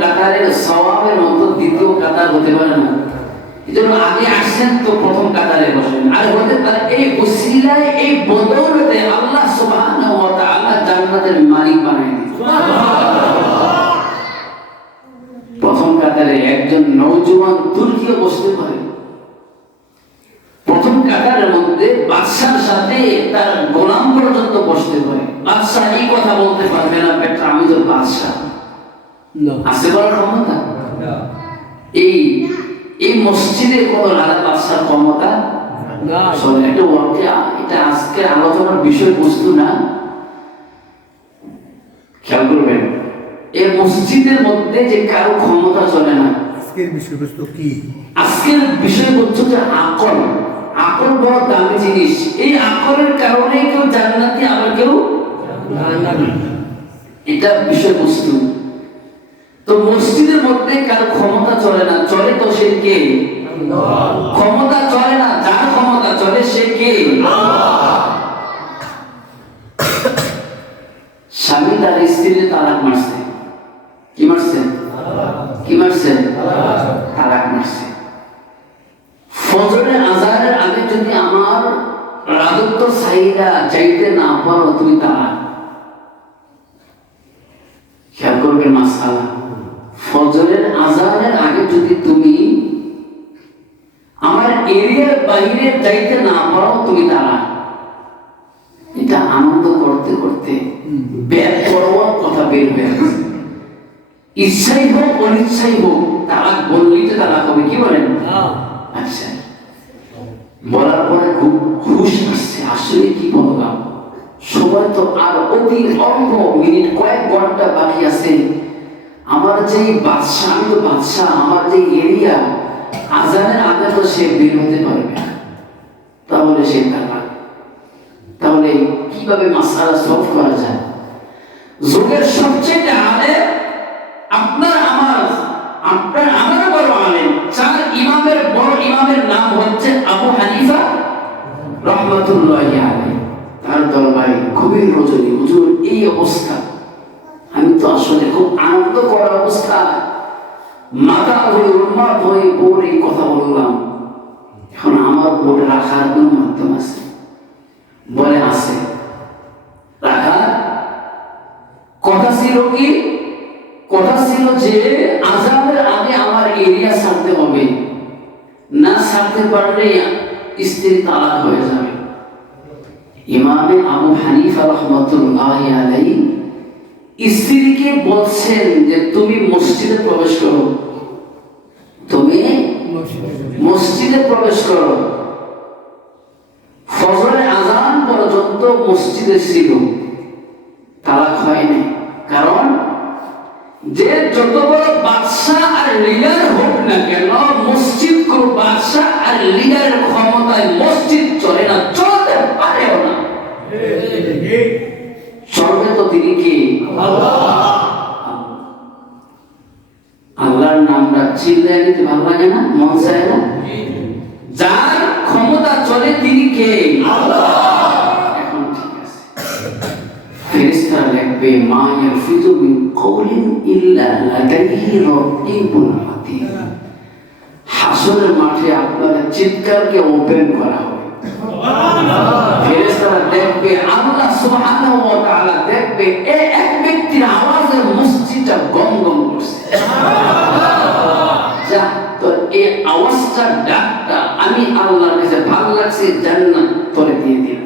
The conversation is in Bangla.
কাতারের সওয়াবের মতো দ্বিতীয় কাতার হতে পারে না। আগে আসছেন তো প্রথম কাতারে বসেন। আর হতে পারে এই এই আল্লাহ জান্নাতের মালিক প্রথম কাতারে একজন নৌজওয়ান তুর্কিও বসতে পারে। প্রথম কাতারের মধ্যে বাদশার সাথে তার গোলাম পর্যন্ত বসতে পারে। বাদশাহ এই কথা বলতে পারবে না, বেটা আমি তো বাদশাহ। আসতে পারার ক্ষমতা? এই এই মসজিদে কোন রাজা বাদশার ক্ষমতা? একটা এটা আজকে আলোচনার বিষয়বস্তু না। খেয়াল করবেন এই মসজিদের মধ্যে যে কারও ক্ষমতা চলে না। আজকের বিষয়বস্তু কি? আজকের বিষয় হচ্ছে যে আকল। আকল বড় দামি জিনিস। এই আকলের কারণে কেউ জান্নাতি আবার কেউ এটা বিষয়বস্তু। তো মসজিদের মধ্যে কার ক্ষমতা চলে না চলে তো সে কে? ক্ষমতা চলে না যার ক্ষমতা চলে সে কে? স্বামী তার স্ত্রীর তালাক মারছে কি মারছে? কি মারছে? তালাক মারছে। ফজরের আজানের আগে যদি আমার রাজত্ব চাহিদা চাইতে না পারো তুমি তালাক। খেয়াল করবেন মাসালা ফজরের আজানের আগে যদি তুমি আমার এরিয়ার বাইরে যাইতে না পারো তুমি তারা এটা আনন্দ করতে করতে ব্যাগ পরোয়ার কথা বের হয়ে গেছে ইচ্ছাই হোক অনিচ্ছাই হোক তারা বললেই তো তারা হবে কি বলেন? আচ্ছা। বলার পরে খুব খুশ আসছে আসলে কি বললাম সময় তো আর অতি অল্প মিনিট কয়েক ঘণ্টা বাকি আছে। আমার যে বাদশাহ আমি তো বাদশাহ আমার যে এরিয়া আজানের আগে তো সে বের হতে পারবে না। তাহলে সে তারা তাহলে কীভাবে মাসালা সলভ করা যায়? যোগের সবচেয়ে আলে আপনার আমার আপনার আমার বড় আলেম। চার ইমামের বড় ইমামের নাম হচ্ছে আবু হানিফা রহমতুল্লাহ আলাইহি। তার দরবারে খুবই রজনী। হুজুর, এই অবস্থা। আমি তো আসলে খুব আনন্দ করার অবস্থা। মাথা হয়ে উন্মাদ হয়ে বোর এই কথা বললাম। এখন আমার বোর্ড রাখার কোন মাধ্যম আছে? বলে আছে। রাখার কথা ছিল কি? কথা ছিল যে আজানের আগে আমার এরিয়া ছাড়তে হবে। না ছাড়তে পারলে স্ত্রী তালাক হয়ে যাবে। ইমামে আবু হানিফা রহমতুল্লাহ আলাই স্ত্রীকে বলছেন যে, তুমি মসজিদে প্রবেশ করো তুমি মসজিদে প্রবেশ করো ফজরে পর্যন্ত মসজিদে ছিল। তালাক হয়নি। কারণ যে যত বড় বাদশাহ আর লিডার হোক না কেন, মসজিদ কোন বাদশাহ আর লিডারের ক্ষমতায় মসজিদ চলে না, চলতে পারেও না। চলবে তো তিনি কি? আল্লাহর নামটা চিল্লায় নিতে ভালো লাগে না, মন চায় না? যার ক্ষমতা চলে তিনি কে? এখন ঠিক আছে ফেরেশতা লিখবে মা ইয়ালফিজু মিন কওলিন ইল্লা লাদাইহি রাকিবুন আতীদ হাসরের মাঠে আপনার চিৎকারকে ওপেন করা হবে। দেখবে আল্লাহ সুবহানাহু ওয়া তাআলা দেখবে এ এক ব্যক্তির আওয়াজে মসজিদটা গম গম করছে যা তো এই আওয়াজটা ডাকটা আমি আল্লাহর কাছে ভালো লাগছে জান্নাত তোরে দিয়ে